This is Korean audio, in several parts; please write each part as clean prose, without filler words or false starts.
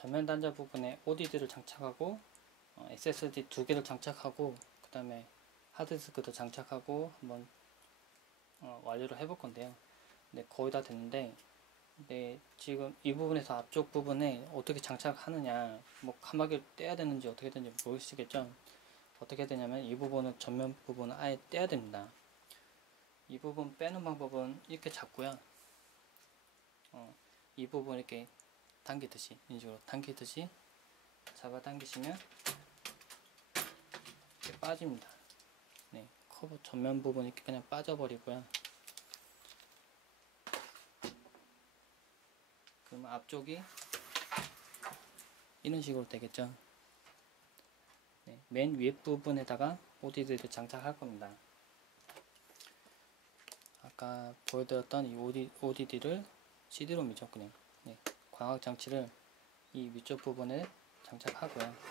전면 단자 부분에 ODD를 장착하고 SSD 2개를 장착하고 그 다음에 하드디스크도 장착하고 한번 완료를 해볼 건데요. 네, 거의 다 됐는데, 네, 지금 이 부분에서 앞쪽 부분에 어떻게 장착하느냐, 뭐 카마귀를 떼야 되는지 어떻게 되는지 모르시겠죠? 어떻게 되냐면 이 부분은 전면 부분은 아예 떼야 됩니다. 이 부분 빼는 방법은 이렇게 잡고요. 이 부분 이렇게 당기듯이, 이런 식으로 당기듯이 잡아 당기시면 이렇게 빠집니다. 네, 커버 전면 부분 이렇게 그냥 빠져버리고요. 그러면 앞쪽이 이런 식으로 되겠죠. 네, 맨 위에 부분에다가 ODD를 장착할 겁니다. 아까 보여드렸던 이 ODD를 CD롬이죠, 그냥. 네, 광학 장치를 이 위쪽 부분에 장착하고요.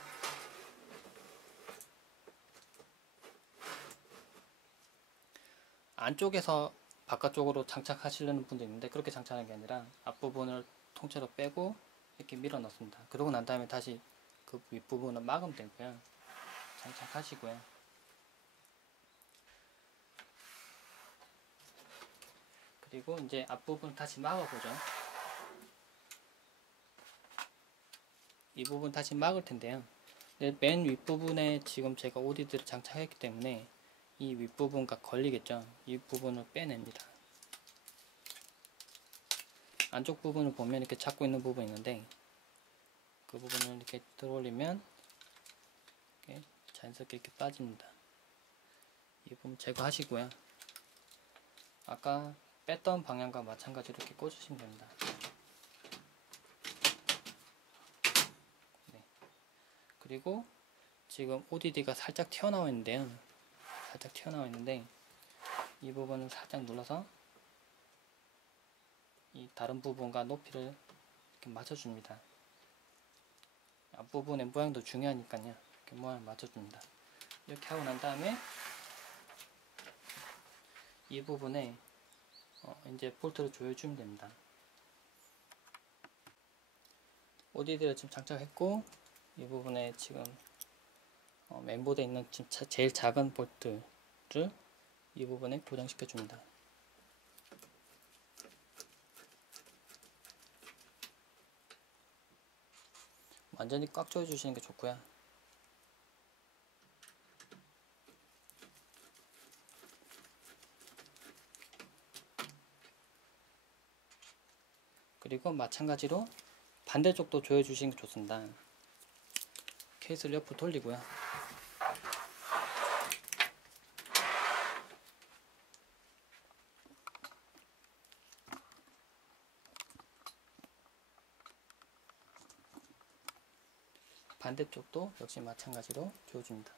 안쪽에서 바깥쪽으로 장착하시려는 분도 있는데 그렇게 장착하는 게 아니라 앞부분을 통째로 빼고 이렇게 밀어 넣습니다. 그러고 난 다음에 다시 그 윗부분을 막으면 되고요. 장착하시고요. 그리고 이제 앞부분 다시 막아보죠. 이 부분 다시 막을 텐데요. 맨 윗부분에 지금 제가 ODD를 장착했기 때문에 이 윗부분과 걸리겠죠. 이 부분을 빼냅니다. 안쪽 부분을 보면 이렇게 잡고 있는 부분이 있는데 그 부분을 이렇게 들어올리면 이렇게 자연스럽게 이렇게 빠집니다. 이 부분 제거하시고요. 아까 뺐던 방향과 마찬가지로 이렇게 꽂으시면 됩니다. 네. 그리고 지금 ODD가 살짝 튀어나와 있는데요. 살짝 튀어나와 있는데 이 부분을 살짝 눌러서 이 다른 부분과 높이를 이렇게 맞춰줍니다. 앞부분의 모양도 중요하니까요. 이렇게 모양을 맞춰줍니다. 이렇게 하고 난 다음에 이 부분에 이제 볼트를 조여주면 됩니다. ODD를 지금 장착했고 이 부분에 지금 맨보드에 있는 지금 제일 작은 볼트를 이 부분에 고정시켜 줍니다. 완전히 꽉 조여 주시는 게 좋고요. 그리고 마찬가지로 반대쪽도 조여 주시는 게 좋습니다. 케이스를 옆으로 돌리고요. 반대쪽도 역시 마찬가지로 조여줍니다.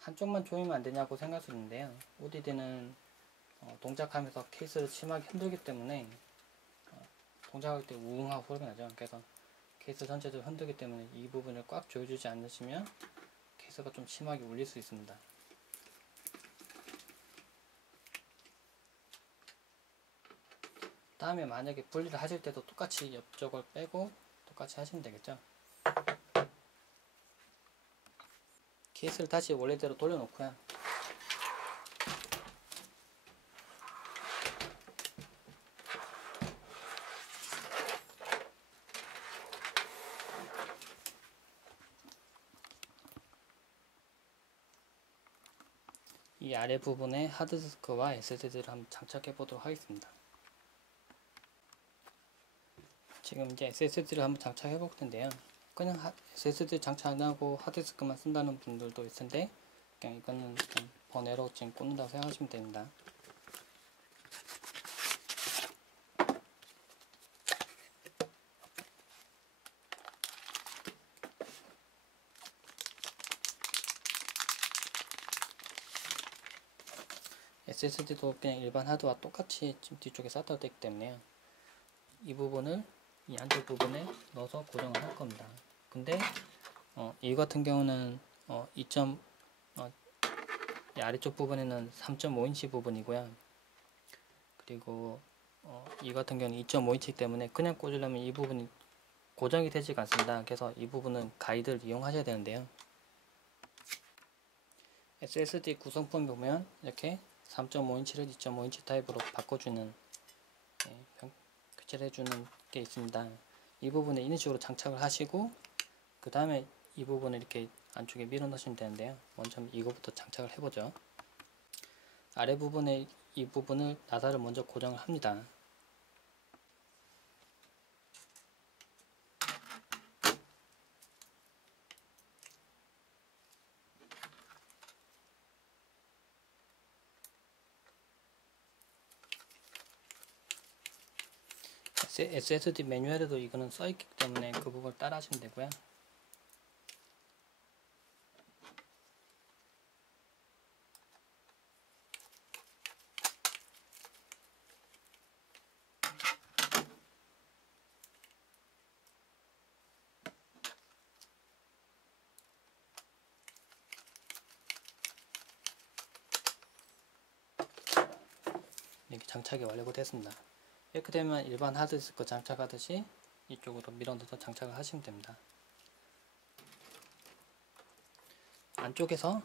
한쪽만 조이면 안되냐고 생각하시는데요. ODD는 동작하면서 케이스를 심하게 흔들기 때문에 동작할 때 우웅하고 소리가 나죠. 그래서 케이스 전체를 흔들기 때문에 이 부분을 꽉 조여주지 않으시면 케이스가 좀 심하게 울릴 수 있습니다. 다음에 만약에 분리를 하실 때도 똑같이 옆쪽을 빼고 똑같이 하시면 되겠죠. 케이스를 다시 원래대로 돌려놓고요. 이 아래 부분에 하드디스크와 SSD를 한번 장착해 보도록 하겠습니다. 지금 이제 SSD를 한번 장착해 볼 텐데요. 그냥 SSD 장착 안 하고 하드디스크만 쓴다는 분들도 있을 텐데 그냥 이거는 그냥 번외로 지금 꽂는다고 생각하시면 됩니다. SSD도 그냥 일반 하드와 똑같이 지금 뒤쪽에 싹다 되기 때문에요. 이 부분을 이 안쪽 부분에 넣어서 고정을 할 겁니다. 근데 이 같은 경우는 이 아래쪽 부분에는 3.5인치 부분이고요. 그리고 이 같은 경우는 2.5인치 때문에 그냥 꽂으려면 이 부분이 고정이 되지가 않습니다. 그래서 이 부분은 가이드를 이용하셔야 되는데요. SSD 구성품 보면 이렇게 3.5인치를 2.5인치 타입으로 바꿔주는, 교체를 해주는 게 있습니다. 이 부분에 이런 식으로 장착을 하시고 그 다음에 이 부분을 이렇게 안쪽에 밀어 넣으시면 되는데요. 먼저 이거부터 장착을 해보죠. 아래 부분에 이 부분을 나사를 먼저 고정을 합니다. SSD 매뉴얼에도 이거는 써있기 때문에 그 부분을 따라 하시면 되고요. 이렇게 장착이 완료가 됐습니다. 이렇게 되면 일반 하드디스크 장착하듯이 이쪽으로 밀어 넣어서 장착을 하시면 됩니다. 안쪽에서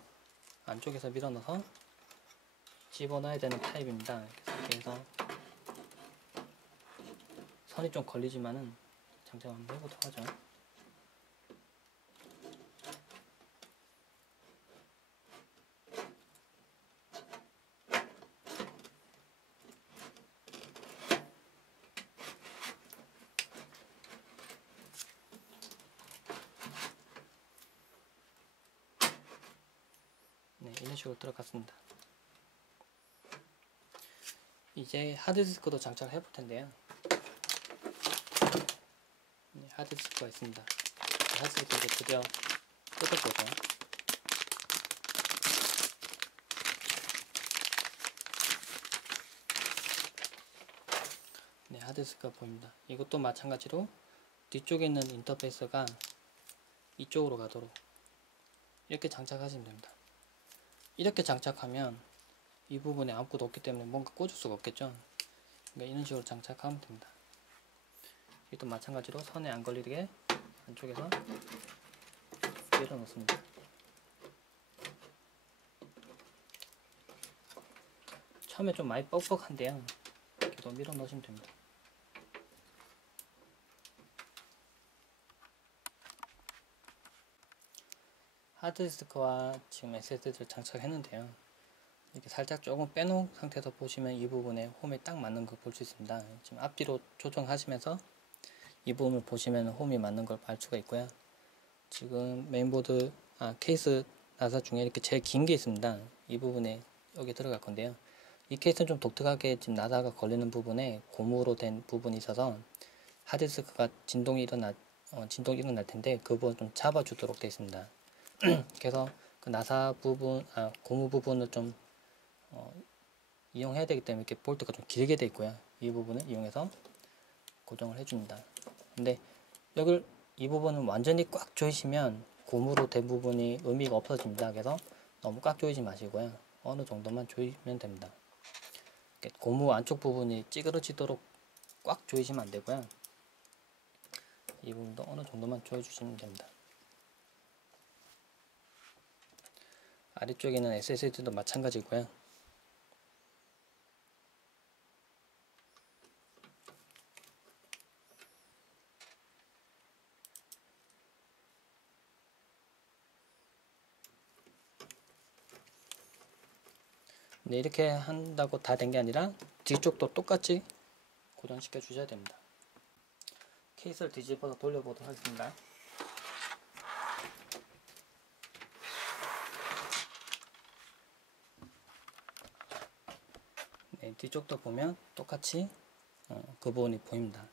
밀어 넣어서 집어넣어야 되는 타입입니다. 이렇게 해서 선이 좀 걸리지만은 장착 한번 해보도록 하죠. 네, 이런 식으로 들어갔습니다. 이제 하드디스크도 장착을 해볼 텐데요. 네, 하드디스크가 있습니다. 하드디스크 이제 드디어 뜯어보죠. 네, 하드디스크가 보입니다. 이것도 마찬가지로 뒤쪽에 있는 인터페이스가 이쪽으로 가도록 이렇게 장착하시면 됩니다. 이렇게 장착하면 이 부분에 아무것도 없기 때문에 뭔가 꽂을 수가 없겠죠. 그러니까 이런 식으로 장착하면 됩니다. 이것도 마찬가지로 선에 안 걸리게 안쪽에서 밀어 넣습니다. 처음에 좀 많이 뻑뻑한데요. 계속 밀어 넣으시면 됩니다. 하드디스크와 지금 SSD를 장착했는데요. 이렇게 살짝 조금 빼놓은 상태에서 보시면 이 부분에 홈에 딱 맞는 걸 볼 수 있습니다. 지금 앞뒤로 조정하시면서 이 부분을 보시면 홈이 맞는 걸 알 수가 있고요. 지금 메인보드, 케이스 나사 중에 이렇게 제일 긴 게 있습니다. 이 부분에 여기 들어갈 건데요. 이 케이스는 좀 독특하게 지금 나사가 걸리는 부분에 고무로 된 부분이 있어서 하드디스크가 진동이 일어날 텐데 그 부분 좀 잡아주도록 되어 있습니다. 그래서 그 나사 부분, 고무 부분을 좀 이용해야 되기 때문에 이렇게 볼트가 좀 길게 되어 있고요. 이 부분을 이용해서 고정을 해줍니다. 근데 이 부분은 완전히 꽉 조이시면 고무로 된 부분이 의미가 없어집니다. 그래서 너무 꽉 조이지 마시고요. 어느 정도만 조이면 됩니다. 고무 안쪽 부분이 찌그러지도록 꽉 조이시면 안 되고요. 이 부분도 어느 정도만 조여주시면 됩니다. 아래쪽에는 SSD도 마찬가지고요. 네, 이렇게 한다고 다 된 게 아니라 뒤쪽도 똑같이 고정시켜 주셔야 됩니다. 케이스를 뒤집어서 돌려보도록 하겠습니다. 네, 뒤쪽도 보면 똑같이 그 부분이 보입니다.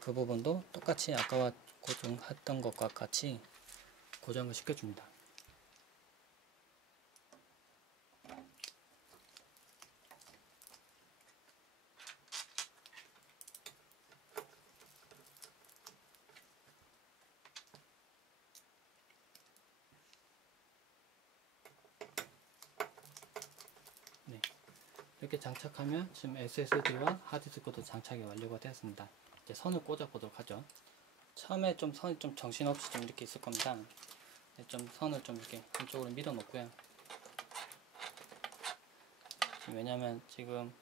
그 부분도 똑같이 아까 고정했던 것과 같이 고정을 시켜줍니다. 네, 이렇게 장착하면 지금 SSD와 하드디스크도 장착이 완료가 되었습니다. 이제 선을 꽂아 보도록 하죠. 처음에 좀 선이 좀 정신없이 좀 이렇게 있을 겁니다. 네, 좀 선을 좀 이렇게 이쪽으로 밀어 놓고요. 왜냐면 지금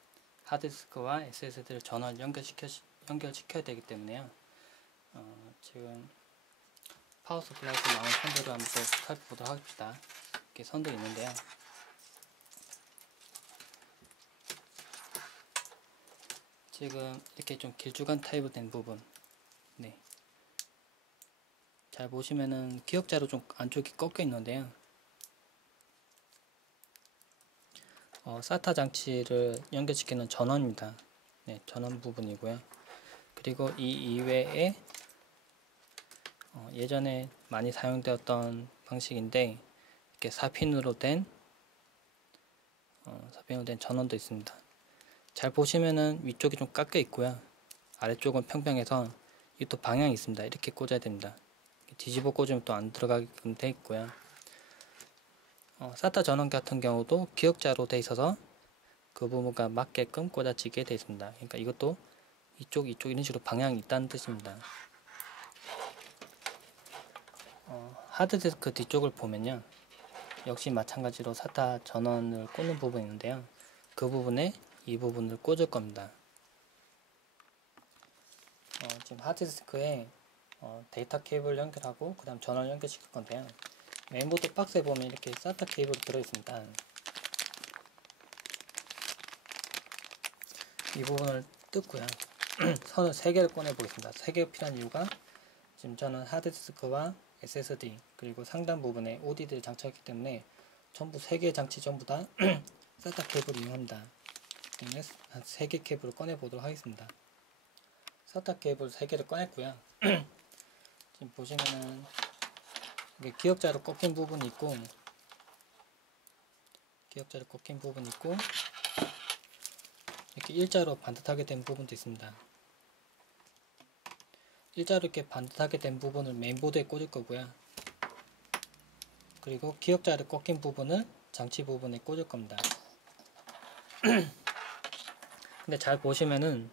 하드디스크와 SSD를 전원 연결시켜야 되기 때문에요. 지금 파워 서플라이에서 나온 선들을 한번 살펴보도록 하겠습니다. 이렇게 선들이 있는데요. 지금 이렇게 좀 길쭉한 타입으로 된 부분, 네, 잘 보시면은 기역자로 좀 안쪽이 꺾여 있는데요. 사타 장치를 연결시키는 전원입니다. 네, 전원 부분이고요. 그리고 이 이외에 예전에 많이 사용되었던 방식인데 이렇게 4핀으로 된 전원도 있습니다. 잘 보시면은 위쪽이 좀 깎여 있고요. 아래쪽은 평평해서 이또 방향이 있습니다. 이렇게 꽂아야 됩니다. 뒤집어 꽂으면 또 안 들어가게끔 되어 있고요. 사타 전원 같은 경우도 기역자로 되어 있어서 그 부분과 맞게끔 꽂아지게 되어 있습니다. 그러니까 이것도 이쪽 이런 식으로 방향이 있다는 뜻입니다. 하드디스크 뒤쪽을 보면요, 역시 마찬가지로 사타 전원을 꽂는 부분이 있는데요. 그 부분에 이 부분을 꽂을 겁니다. 지금 하드디스크에 데이터 케이블 연결하고 그 다음 전원 연결시킬 건데요. 메인보드 박스에 보면 이렇게 사타 케이블이 들어있습니다. 이 부분을 뜯고요. 선을 3개를 꺼내 보겠습니다. 3개가 필요한 이유가 지금 저는 하드디스크와 SSD 그리고 상단 부분에 ODD를 장착했기 때문에 전부 3개의 장치 전부 다 사타 케이블을 이용합니다. 3개 케이블을 꺼내 보도록 하겠습니다. 사타 케이블 3개를 꺼냈고요. 지금 보시면은 이게 기역자로 꺾인 부분이 있고 이렇게 일자로 반듯하게 된 부분도 있습니다. 일자로 이렇게 반듯하게 된 부분을 메인보드에 꽂을 거고요. 그리고 기역자로 꺾인 부분을 장치 부분에 꽂을 겁니다. 근데 잘 보시면은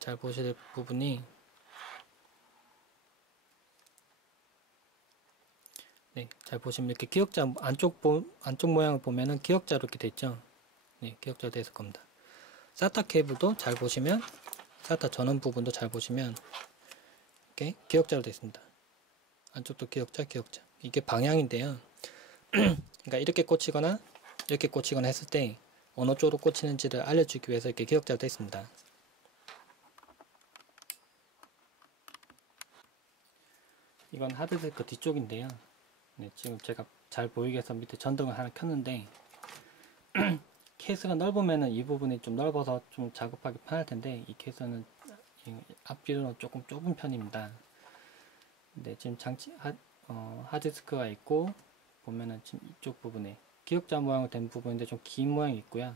잘 보실 부분이, 네, 잘 보시면 이렇게 기역자 안쪽 모양을 보면은 기역자로 이렇게 돼 있죠. 네, 기역자로 되어 있을 겁니다. 사타 케이블도 잘 보시면, 사타 전원 부분도 잘 보시면 이렇게 기역자로 되어 있습니다. 안쪽도 기역자. 이게 방향인데요. 그러니까 이렇게 꽂히거나 했을 때 어느 쪽으로 꽂히는지를 알려주기 위해서 이렇게 기역자로 되어 있습니다. 이건 하드디스크 뒤쪽인데요. 네, 지금 제가 잘 보이게 해서 밑에 전등을 하나 켰는데 케이스가 넓으면은 이 부분이 좀 넓어서 좀 작업하기 편할 텐데 이 케이스는 앞뒤로는 조금 좁은 편입니다. 네, 지금 하드디스크가 있고 보면은 지금 이쪽 부분에 기역자 모양으로 된 부분인데 좀 긴 모양이 있고요.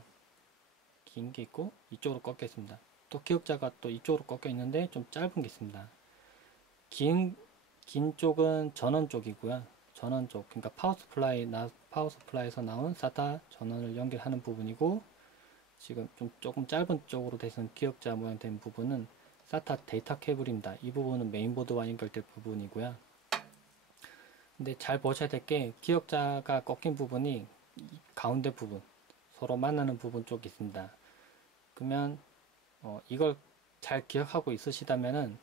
긴 게 있고 이쪽으로 꺾여 있습니다. 또 기역자가 또 이쪽으로 꺾여 있는데 좀 짧은 게 있습니다. 긴 쪽은 전원 쪽이고요. 전원 쪽, 그러니까 파워 서플라이에서 나온 사타 전원을 연결하는 부분이고, 지금 조금 짧은 쪽으로 돼서 기역자 모양 된 부분은 사타 데이터 케이블입니다. 이 부분은 메인보드와 연결될 부분이고요. 근데 잘 보셔야 될 게 기역자가 꺾인 부분이 가운데 부분, 서로 만나는 부분 쪽이 있습니다. 그러면 이걸 잘 기억하고 있으시다면은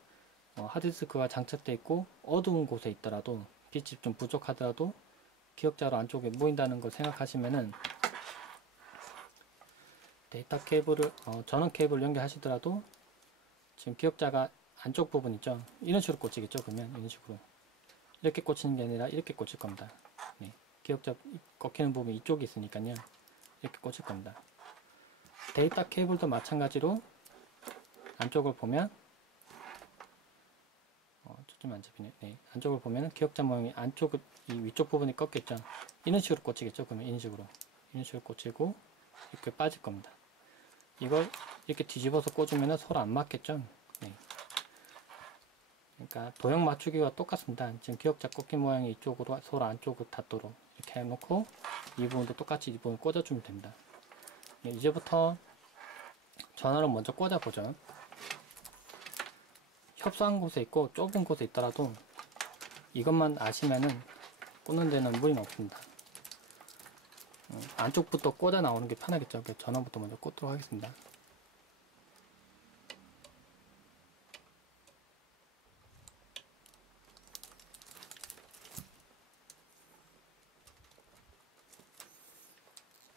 하드디스크가 장착되어 있고 어두운 곳에 있더라도 빛이 좀 부족하더라도 기역자로 안쪽에 모인다는 걸 생각하시면은 데이터 케이블을 전원 케이블 연결하시더라도 지금 기역자가 안쪽 부분 있죠, 이런 식으로 꽂히겠죠. 그러면 이런 식으로 이렇게 꽂히는 게 아니라 이렇게 꽂힐 겁니다. 네, 기역자 꺾이는 부분이 이쪽에 있으니까요, 이렇게 꽂힐 겁니다. 데이터 케이블도 마찬가지로 안쪽을 보면 초점이 안 잡히네. 네, 안쪽을 보면은 기역자 모양이 이 위쪽 부분이 꺾였죠. 이런 식으로 꽂히겠죠. 그러면 이런 식으로 꽂히고 이렇게 빠질 겁니다. 이걸 이렇게 뒤집어서 꽂으면 서로 안 맞겠죠. 네. 그러니까 도형 맞추기와 똑같습니다. 지금 기역자 꺾인 모양이 이쪽으로 서로 안쪽으로 닿도록 이렇게 해놓고 이 부분도 똑같이 이 부분 꽂아주면 됩니다. 네, 이제부터 전원을 먼저 꽂아보죠. 협소한 곳에 있고 좁은 곳에 있더라도 이것만 아시면은 꽂는 데는 무리는 없습니다. 안쪽부터 꽂아 나오는 게 편하겠죠. 그래서 전원부터 먼저 꽂도록 하겠습니다.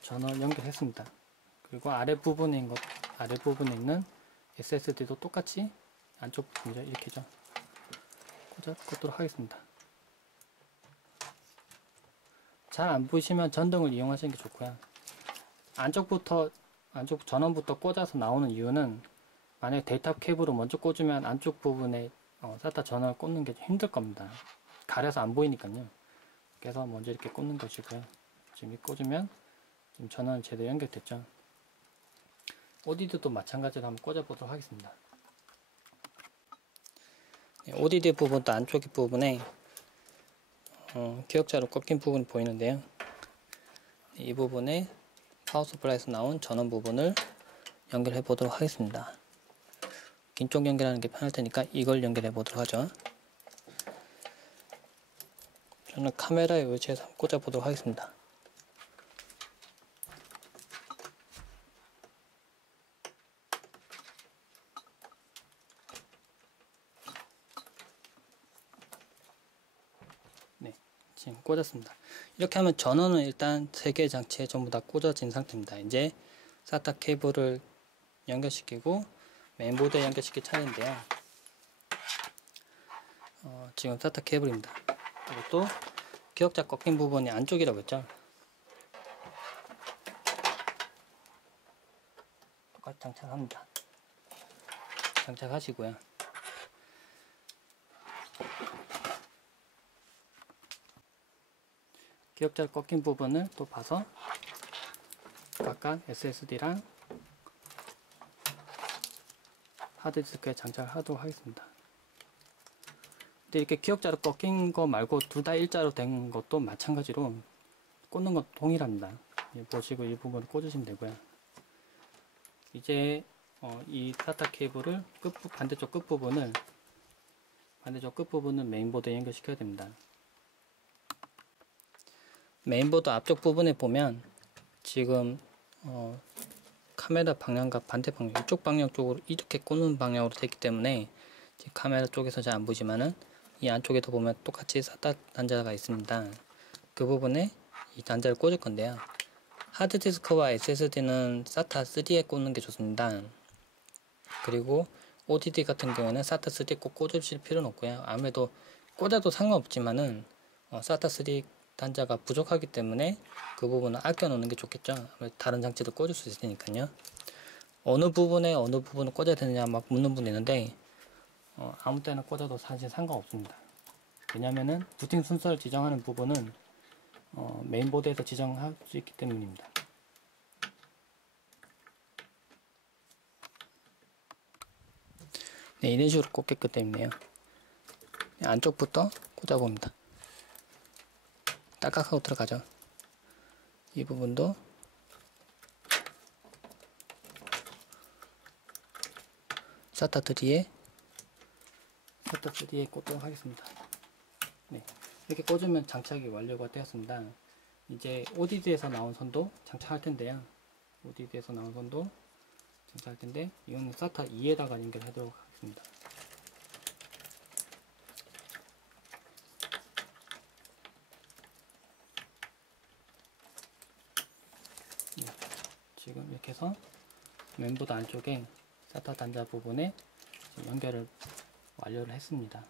전원 연결했습니다. 그리고 아랫부분에 있는 SSD도 똑같이 안쪽 부분이죠. 이렇게죠. 꽂도록 하겠습니다. 잘 안 보이시면 전등을 이용하시는 게 좋고요. 안쪽 전원부터 꽂아서 나오는 이유는 만약에 데이터 케이블을 먼저 꽂으면 안쪽 부분에 SATA 전원을 꽂는 게 힘들 겁니다. 가려서 안 보이니까요. 그래서 먼저 이렇게 꽂는 것이고요. 지금 꽂으면 지금 전원은 제대로 연결됐죠. ODD도 마찬가지로 한번 꽂아보도록 하겠습니다. ODD 부분도 안쪽 부분에 기억자로 꺾인 부분이 보이는데요. 이 부분에 파워 서플라이에서 나온 전원 부분을 연결해 보도록 하겠습니다. 긴 쪽 연결하는 게 편할 테니까 이걸 연결해 보도록 하죠. 저는 카메라에 위치해서 꽂아 보도록 하겠습니다. 네, 지금 꽂았습니다. 이렇게 하면 전원은 일단 3개의 장치에 전부 다 꽂아진 상태입니다. 이제 SATA 케이블을 연결시키고 메인보드에 연결시킬 차례인데요. 지금 SATA 케이블입니다. 그리고 또 기억자 꺾인 부분이 안쪽이라고 했죠. 똑같이 장착합니다. 장착하시고요. 기억자를 꺾인 부분을 또 봐서 각각 SSD랑 하드디스크에 장착하도록 하겠습니다. 근데 이렇게 기억자로 꺾인 거 말고 둘 다 일자로 된 것도 마찬가지로 꽂는 건 동일합니다. 보시고 이 부분을 꽂으시면 되고요. 이제 이 SATA 케이블을 반대쪽 끝부분을 메인보드에 연결시켜야 됩니다. 메인보드 앞쪽 부분에 보면 지금 카메라 방향과 반대 방향, 이쪽 방향 쪽으로 이렇게 꽂는 방향으로 되어 있기 때문에 지금 카메라 쪽에서 잘 안 보이지만은 이 안쪽에도 보면 똑같이 SATA 단자가 있습니다. 그 부분에 이 단자를 꽂을 건데요. 하드디스크와 SSD는 SATA 3에 꽂는 게 좋습니다. 그리고 ODD 같은 경우에는 SATA 3에 꼭 꽂으실 필요는 없고요. 아무래도 꽂아도 상관없지만은 SATA 3 단자가 부족하기 때문에 그 부분은 아껴 놓는 게 좋겠죠. 다른 장치도 꽂을 수 있으니까요. 어느 부분을 꽂아야 되느냐 막 묻는 분이 있는데 아무 때나 꽂아도 사실 상관없습니다. 왜냐면은 부팅 순서를 지정하는 부분은 메인보드에서 지정할 수 있기 때문입니다. 네, 이런 식으로 꽂겠기 때문에요. 안쪽부터 꽂아봅니다. 딸깍하고 들어가죠. 이 부분도 SATA 3에 꽂도록 하겠습니다. 네, 이렇게 꽂으면 장착이 완료가 되었습니다. 이제 ODD에서 나온 선도 장착할 텐데요. ODD에서 나온 선도 장착할 텐데 이거는 SATA 2에다가 연결하도록 하겠습니다. 네, 지금 이렇게 해서 메인보드 안쪽에 SATA 단자 부분에 연결을 완료를 했습니다.